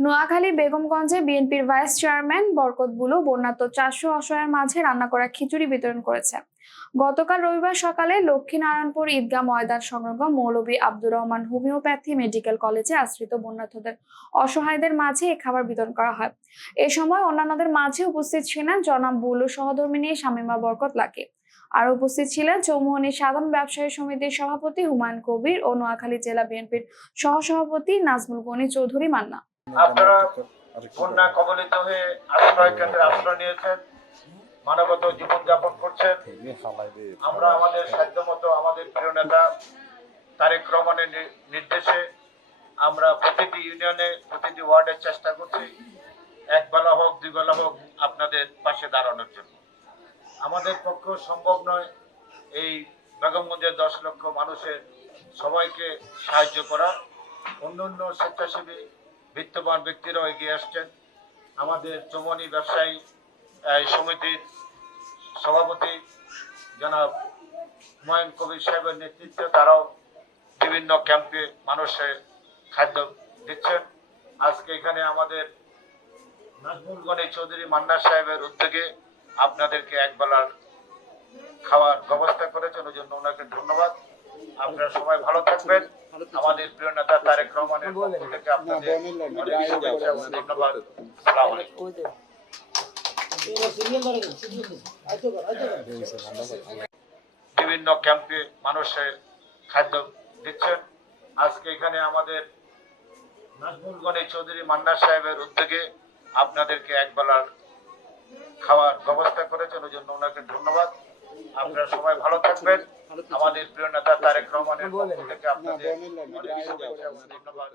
নোয়াখালী বেগমগঞ্জে বিএনপির vice chairman Barkat Bulu বন্যাত্ম চারশো অসহায়ের মাঝে রান্না করা খিচুড়ি বিতরণ করেছে। গতকাল রবিবার সকালে লক্ষ্মীনারায়ণপুর ঈদগাহ ময়দান সংলগ্ন মৌলভী আব্দুর রহমান হোমিওপ্যাথি মেডিকেল কলেজে আশ্রিত বন্যার্থদের অসহায়দের মাঝে এ খাবার বিতরণ করা হয়। এ সময় অন্যান্যদের মাঝে উপস্থিত ছিলেন জনাব বুলু সহধর্মিনী শামিমা বরকত লাকি। আর উপস্থিত ছিলেন চৌমুহনী সাধারণ ব্যবসায়ী সমিতির সভাপতি হুমায়ুন কবির ও নোয়াখালী জেলা বিএনপির সহসভাপতি নাজমুল গনি চৌধুরী মান্না। আপনারা বন্যা কবলিত হয়ে আশ্রয় কেন্দ্রে আশ্রয় নিয়েছেন মানবত জীবনযাপন করছেন। আমরা আমাদের সাধ্যমতো আমাদের প্রিয় নেতা তারেক রহমানের নির্দেশে আমরা প্রতিটি ইউনিয়নে প্রতিটি ওয়ার্ডের চেষ্টা করছি এক বেলা হোক দুই বেলা হোক আপনাদের পাশে দাঁড়ানোর জন্য। আমাদের পক্ষে সম্ভব নয় এই বেগমগঞ্জের দশ লক্ষ মানুষের সবাইকে সাহায্য করা। অন্য অন্য স্বেচ্ছাসেবী বিত্তবান ব্যক্তিরাও এগিয়ে আসছেন। আমাদের চমনি ব্যবসায়ী সমিতির সভাপতি জনাব হুমায়ুন কবির সাহেবের নেতৃত্বে তারাও বিভিন্ন ক্যাম্পে মানুষের খাদ্য দিচ্ছেন। আজকে এখানে আমাদের নাজমুল গনি চৌধুরী মান্না সাহেবের উদ্যোগে আপনাদেরকে একবেলার খাওয়ার ব্যবস্থা করেছেন। ওই জন্য ওনাকে ধন্যবাদ। আপনারা সবাই ভালো থাকবেন। আমাদের প্রিয় নেতা তারেক রহমানের পক্ষ থেকে আপনাদের ধন্যবাদ। বিভিন্ন ক্যাম্পে মানুষের খাদ্য দিচ্ছেন। আজকে এখানে আমাদের গনি চৌধুরী মান্না সাহেবের উদ্যোগে আপনাদেরকে একবেলার খাওয়ার ব্যবস্থা করেছেন। ওই জন্য ওনাকে ধন্যবাদ। আপনারা সবাই ভালো থাকবেন। আমাদের প্রিয় নেতা তারেক রহমানের পক্ষ থেকে আপনাদের ধন্যবাদ।